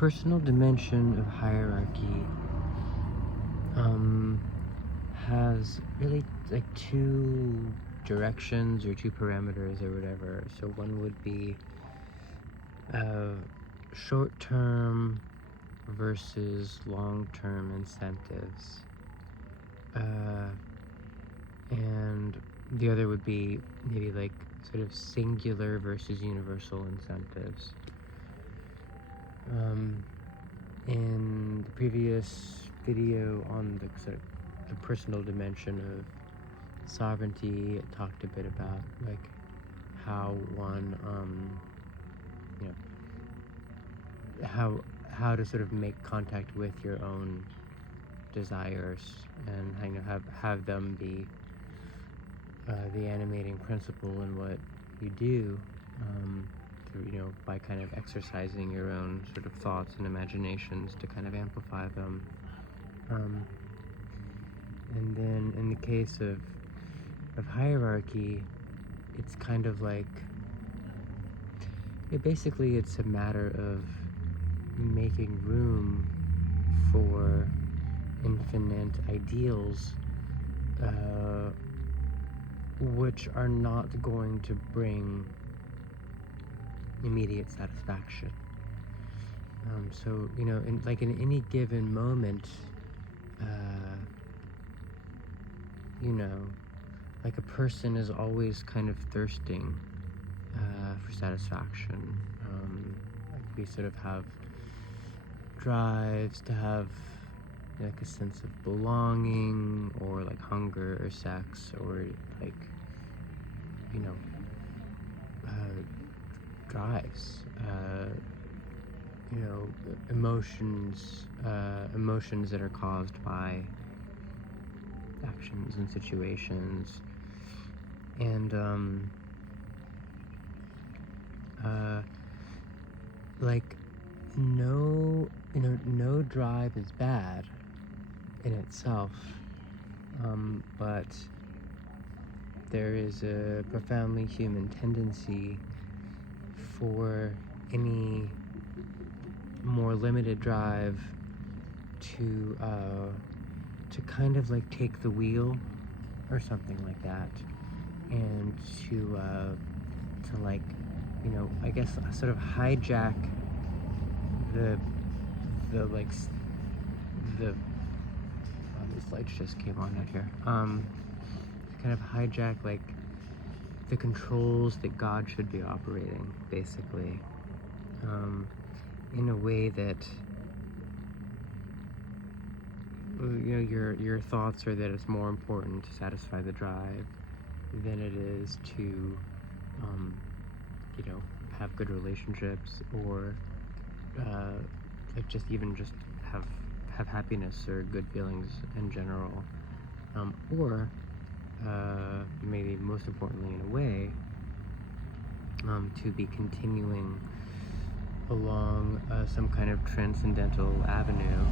personal dimension of hierarchy um, has really like two directions or two parameters or whatever. So one would be uh, short-term versus long-term incentives, and the other would be maybe like sort of singular versus universal incentives. In the previous video on the sort of the personal dimension of sovereignty, it talked a bit about like how one you know how to sort of make contact with your own desires and kind of have them be the animating principle in what you do, through, by kind of exercising your own sort of thoughts and imaginations to kind of amplify them. And then in the case of hierarchy, it's kind of like, basically it's a matter of making room for infinite ideals, which are not going to bring immediate satisfaction. So, in any given moment, like a person is always kind of thirsting for satisfaction. Like we sort of have drives to have like a sense of belonging, or like hunger or sex, or like, drives, emotions that are caused by actions and situations. And like no drive is bad in itself, but there is a profoundly human tendency for any more limited drive to kind of like take the wheel or something like that, and to like, I guess sort of hijack the like the these lights just came on out here. Kind of hijack like the controls that God should be operating, basically, in a way that your thoughts are that it's more important to satisfy the drive than it is to have good relationships, or like just have happiness or good feelings in general, or maybe most importantly in a way, to be continuing along some kind of transcendental avenue,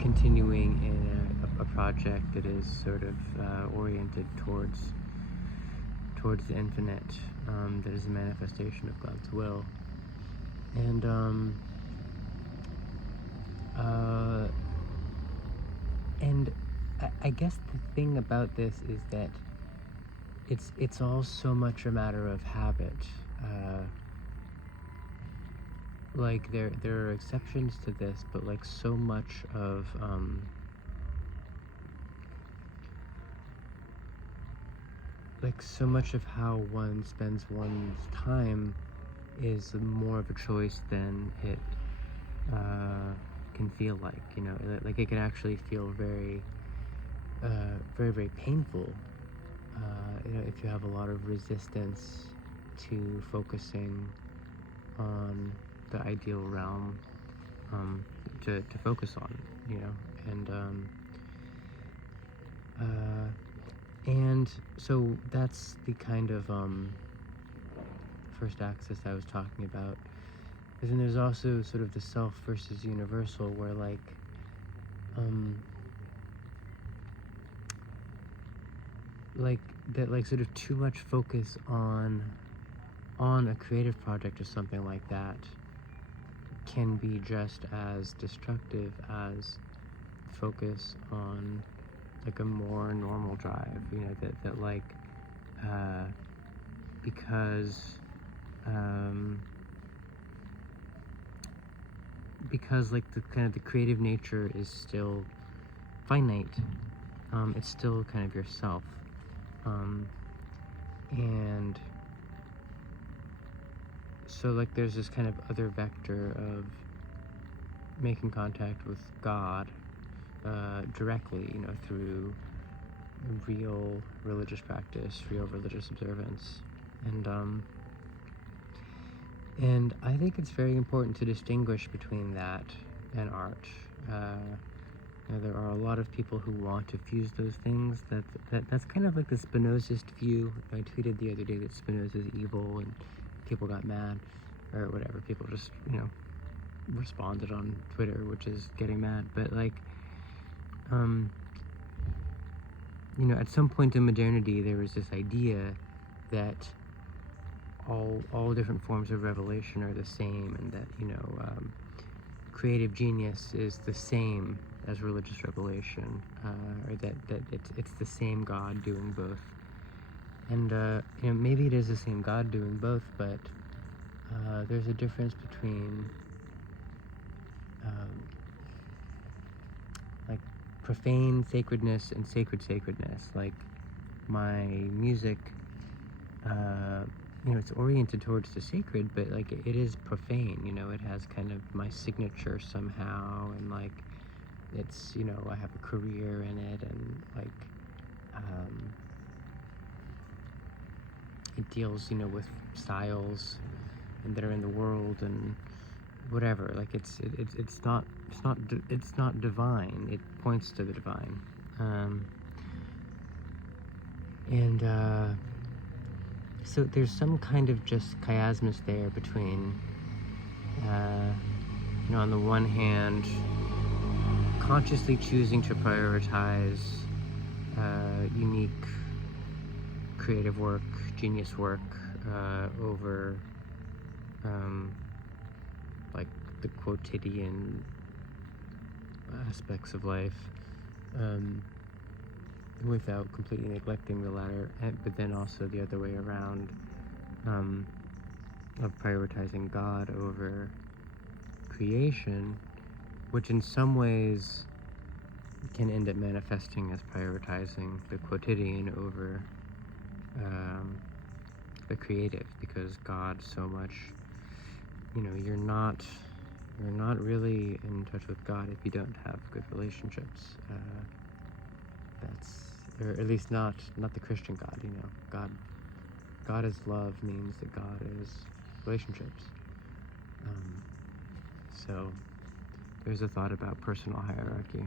continuing in a project that is sort of oriented towards the infinite, that is a manifestation of God's will. And I guess the thing about this is that it's all so much a matter of habit. Like there are exceptions to this, but like so much of how one spends one's time is more of a choice than it can feel like. Like it can actually feel very very painful, if you have a lot of resistance to focusing on the ideal realm, to focus on, and so that's the kind of first axis I was talking about. And then there's also sort of the self versus universal, where like sort of too much focus on on a creative project or something like that can be just as destructive as focus on like a more normal drive, you know, that like uh, because because like the kind of the creative nature is still finite. It's still kind of yourself, and so like there's this kind of other vector of making contact with God directly, you know, through real religious practice, real religious observance, and I think it's very important to distinguish between that and art. You know, there are a lot of people who want to fuse those things. That's kind of like the Spinozist view. I tweeted the other day that Spinoza is evil, and people got mad, or whatever. People just, you know, responded on Twitter, which is getting mad. But like, you know, at some point in modernity, there was this idea that all different forms of revelation are the same, and that, you know, creative genius is the same as religious revelation, or that it's the same God doing both. And you know, maybe it is the same God doing both, but there's a difference between like profane sacredness and sacred sacredness. Like my music, you know, it's oriented towards the sacred, but like it is profane, you know, it has kind of my signature somehow, and like it's, you know, I have a career in it, and like it deals, you know, with styles and that are in the world and whatever. Like it's not divine. It points to the divine, and so there's some kind of just chiasmus there between, you know, on the one hand, consciously choosing to prioritize unique creative work, genius work, over like the quotidian aspects of life, without completely neglecting the latter, but then also the other way around, of prioritizing God over creation, which in some ways can end up manifesting as prioritizing the quotidian over the creative, because God so much, you know, you're not really in touch with God if you don't have good relationships. That's, or at least not the Christian God, you know. God is love means that God is relationships. So there's a thought about personal hierarchy.